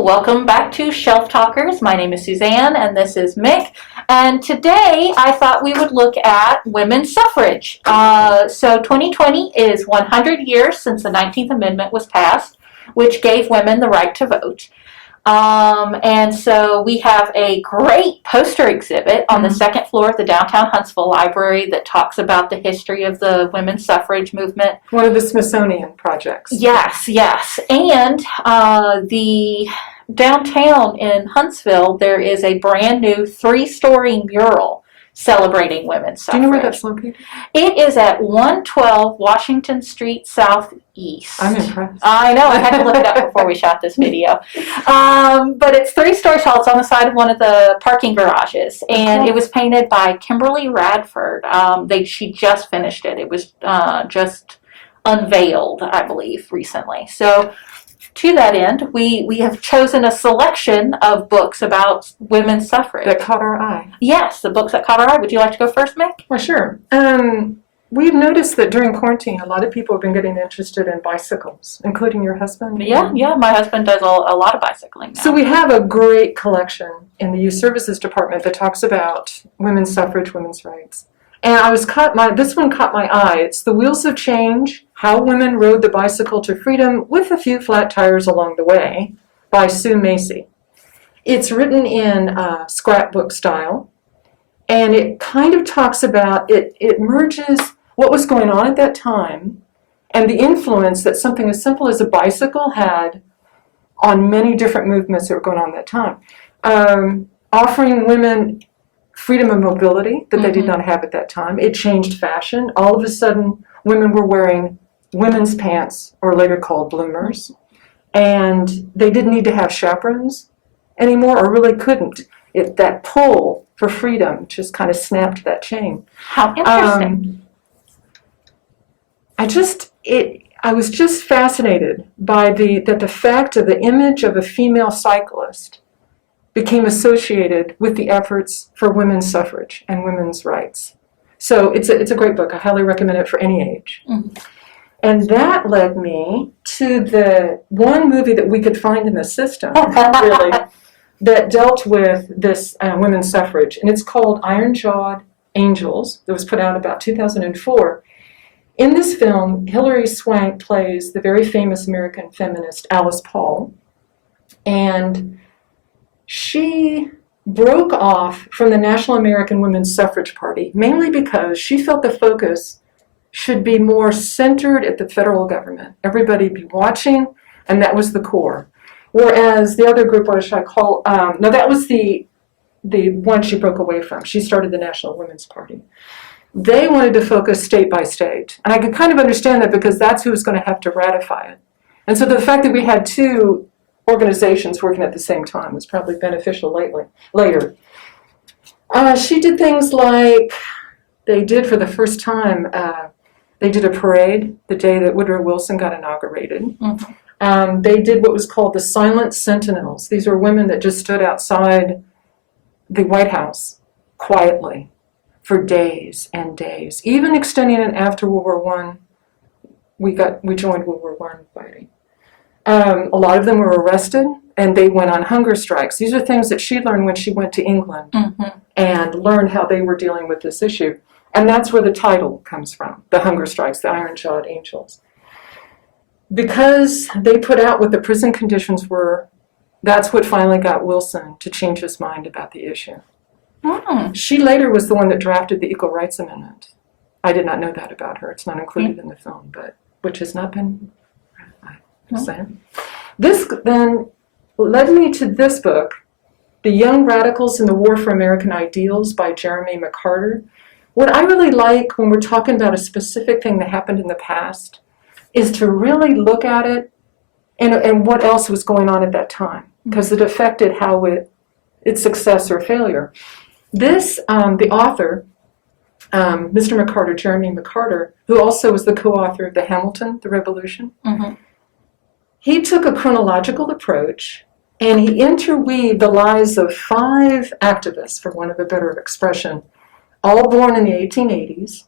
welcome back to Shelf Talkers. My name is Suzanne and this is Mick. And today I thought we would look at women's suffrage. So 2020 is 100 years since the 19th Amendment was passed, which gave women the right to vote. And so we have a great poster exhibit on the second floor of the downtown Huntsville Library that talks about the history of the women's suffrage movement. One of the Smithsonian projects. Yes. And the downtown in Huntsville, there is a brand new 3-story mural celebrating women's suffrage. Do you know where that's located? It is at 112 Washington Street Southeast. I'm impressed. I know. I had to look it up before we shot this video. But it's 3-story tall. It's on the side of one of the parking garages. And it was painted by Kimberly Radford. She just finished it. It was just unveiled, I believe, recently. So to that end, we have chosen a selection of books about women's suffrage. That caught our eye. Yes, the books that caught our eye. Would you like to go first, Mick? Well, sure. We've noticed that during quarantine, a lot of people have been getting interested in bicycles, including your husband. Yeah, my husband does a lot of bicycling now. So we have a great collection in the Youth Services Department that talks about women's suffrage, women's rights. And this one caught my eye. It's The Wheels of Change, How Women Rode the Bicycle to Freedom with a Few Flat Tires Along the Way by Sue Macy. It's written in scrapbook style, and it kind of talks about, it merges what was going on at that time and the influence that something as simple as a bicycle had on many different movements that were going on at that time. Offering women freedom of mobility that they did not have at that time. It changed fashion. All of a sudden, women were wearing women's pants, or later called bloomers, and they didn't need to have chaperones anymore, or really couldn't. That pull for freedom just kind of snapped that chain. How interesting. I was just fascinated by the fact of the image of a female cyclist became associated with the efforts for women's suffrage and women's rights. So it's a great book. I highly recommend it for any age. Mm-hmm. And that led me to the one movie that we could find in the system, really, that dealt with this women's suffrage. And it's called Iron-Jawed Angels. It was put out about 2004. In this film, Hilary Swank plays the very famous American feminist Alice Paul. And she broke off from the National American Women's Suffrage Party, mainly because she felt the focus should be more centered at the federal government. Everybody be watching, and that was the core. Whereas the other group, what should I call, that was the one she broke away from. She started the National Women's Party. They wanted to focus state by state. And I could kind of understand that because that's who was going to have to ratify it. And so the fact that we had two organizations working at the same time was probably beneficial later. She did things like, they did for the first time, they did a parade the day that Woodrow Wilson got inaugurated. Mm-hmm. They did what was called the Silent Sentinels. These were women that just stood outside the White House quietly for days and days, even extending it after World War I. We joined World War I fighting. A lot of them were arrested, and they went on hunger strikes. These are things that she learned when she went to England and learned how they were dealing with this issue. And that's where the title comes from, the hunger strikes, the Iron-Jawed Angels. Because they put out what the prison conditions were, that's what finally got Wilson to change his mind about the issue. She later was the one that drafted the Equal Rights Amendment. I did not know that about her. It's not included in the film, but which has not been ratified. This then led me to this book, The Young Radicals in the War for American Ideals by Jeremy McCarter. What I really like when we're talking about a specific thing that happened in the past is to really look at it and what else was going on at that time, because it affected how its success or failure. This, the author, Mr. McCarter, Jeremy McCarter, who also was the co-author of the Hamilton, The Revolution, he took a chronological approach and he interweaved the lives of 5 activists, for want of a better expression, all born in the 1880s,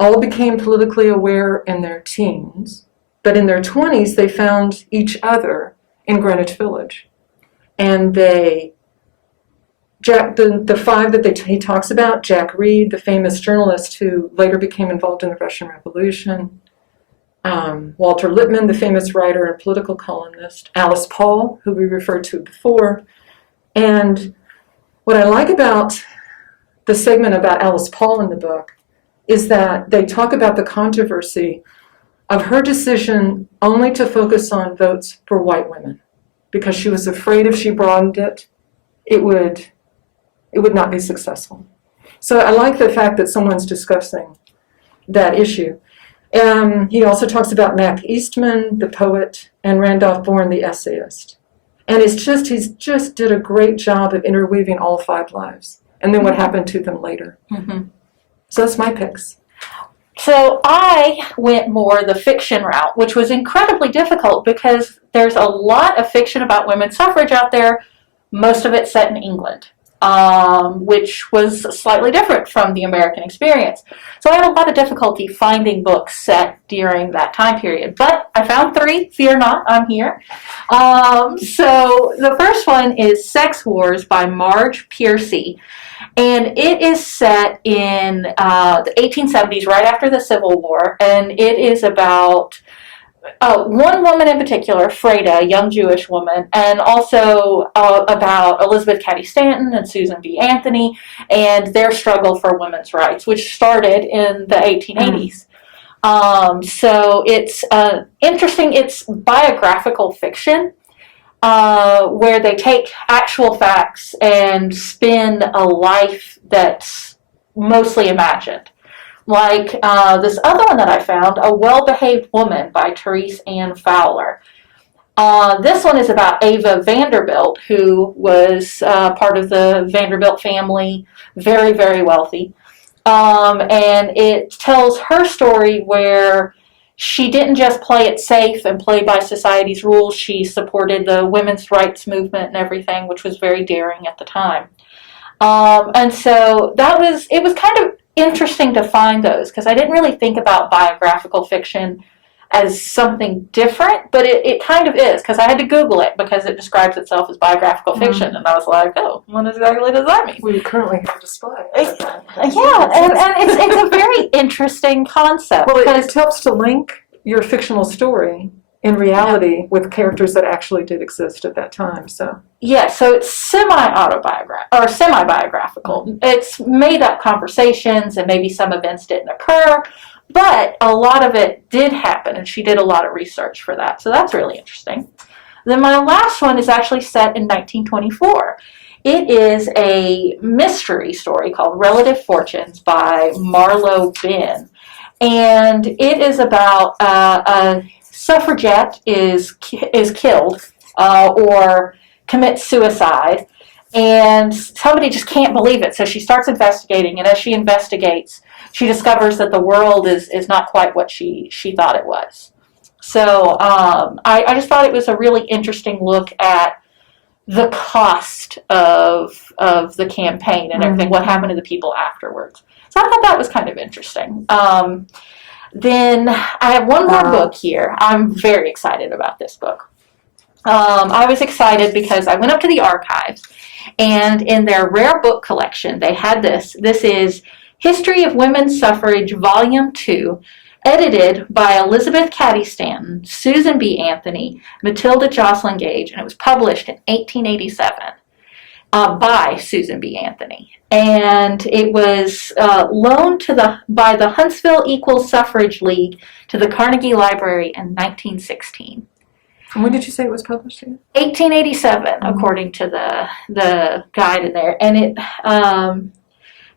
all became politically aware in their teens, but in their 20s they found each other in Greenwich Village. and the five that he talks about: Jack Reed, the famous journalist who later became involved in the Russian Revolution; Walter Lippmann, the famous writer and political columnist; Alice Paul, who we referred to before. And what I like about the segment about Alice Paul in the book is that they talk about the controversy of her decision only to focus on votes for white women, because she was afraid if she broadened it, it would not be successful. So I like the fact that someone's discussing that issue. He also talks about Mac Eastman, the poet, and Randolph Bourne, the essayist. And he's just did a great job of interweaving all five lives, and then what happened to them later. Mm-hmm. So that's my picks. So I went more the fiction route, which was incredibly difficult because there's a lot of fiction about women's suffrage out there, most of it set in England, which was slightly different from the American experience. So I had a lot of difficulty finding books set during that time period. But I found 3, fear not, I'm here. So the first one is Sex Wars by Marge Piercy. And it is set in the 1870s, right after the Civil War, and it is about one woman in particular, Freda, a young Jewish woman, and also about Elizabeth Cady Stanton and Susan B. Anthony and their struggle for women's rights, which started in the 1880s. So it's interesting. It's biographical fiction. Where they take actual facts and spin a life that's mostly imagined. Like this other one that I found, A Well-Behaved Woman by Therese Fowler. This one is about Ava Vanderbilt, who was part of the Vanderbilt family, very, very wealthy. And it tells her story where she didn't just play it safe and play by society's rules. She supported the women's rights movement and everything, which was very daring at the time. And so it was kind of interesting to find those, because I didn't really think about biographical fiction as something different, but it kind of is, because I had to Google it because it describes itself as biographical fiction, and I was like, oh, what exactly does that mean? We currently have a display. Yeah, and it's a very interesting concept. Well, it helps to link your fictional story in reality with characters that actually did exist at that time. So yeah, so it's semi-biographical. It's made up conversations, and maybe some events didn't occur, but a lot of it did happen, and she did a lot of research for that. So that's really interesting. Then my last one is actually set in 1924. It is a mystery story called Relative Fortunes by Marlowe, Benn. And it is about a suffragette is killed or commits suicide, and somebody just can't believe it. So she starts investigating, and as she investigates, she discovers that the world is not quite what she thought it was. So I just thought it was a really interesting look at the cost of the campaign and everything, what happened to the people afterwards. So I thought that was kind of interesting. Then I have one more book here. I'm very excited about this book. I was excited because I went up to the archives, and in their rare book collection, they had this. This is History of Women's Suffrage, Volume 2, edited by Elizabeth Cady Stanton, Susan B. Anthony, Matilda Joslyn Gage, and it was published in 1887 by Susan B. Anthony. And it was loaned by the Huntsville Equal Suffrage League to the Carnegie Library in 1916. And when did you say it was published in? 1887, according to the guide in there. And it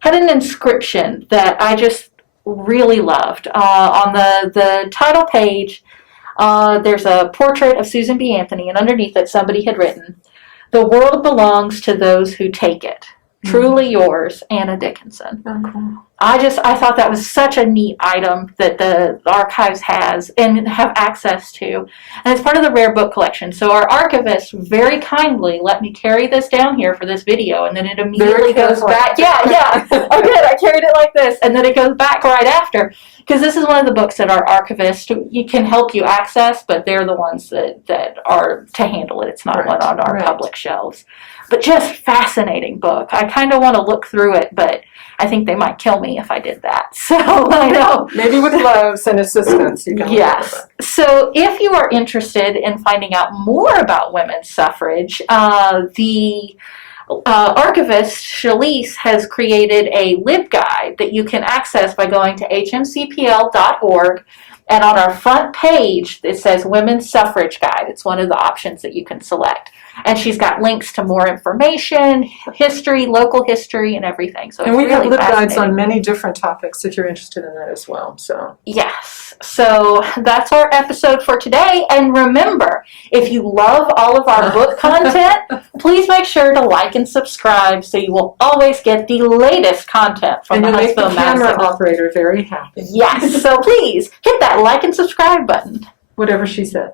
had an inscription that I just really loved. On the title page, there's a portrait of Susan B. Anthony, and underneath it somebody had written, "The world belongs to those who take it. Truly yours, Anna Dickinson." Oh, cool. I thought that was such a neat item that the archives has and have access to. And it's part of the rare book collection. So our archivist very kindly let me carry this down here for this video, and then it immediately goes back. Yeah. I did. I carried it like this, and then it goes back right after. Because this is one of the books that our archivist can help you access, but they're the ones that are to handle it. It's not one on our public shelves. But just fascinating book. I kind of want to look through it, but I think they might kill me if I did that. So I know. Maybe with gloves and assistance you can. Yes. So if you are interested in finding out more about women's suffrage, the archivist, Shalise, has created a LibGuide that you can access by going to hmcpl.org. And on our front page, it says Women's Suffrage Guide. It's one of the options that you can select. And she's got links to more information, history, local history, and everything. So and we have really LibGuides on many different topics if you're interested in that as well. So yes. So that's our episode for today. And remember, if you love all of our book content, please make sure to like and subscribe so you will always get the latest content from the Huntsville And you'll make the camera Magazine. operator very happy. Yes. So please hit that like and subscribe button. Whatever she said.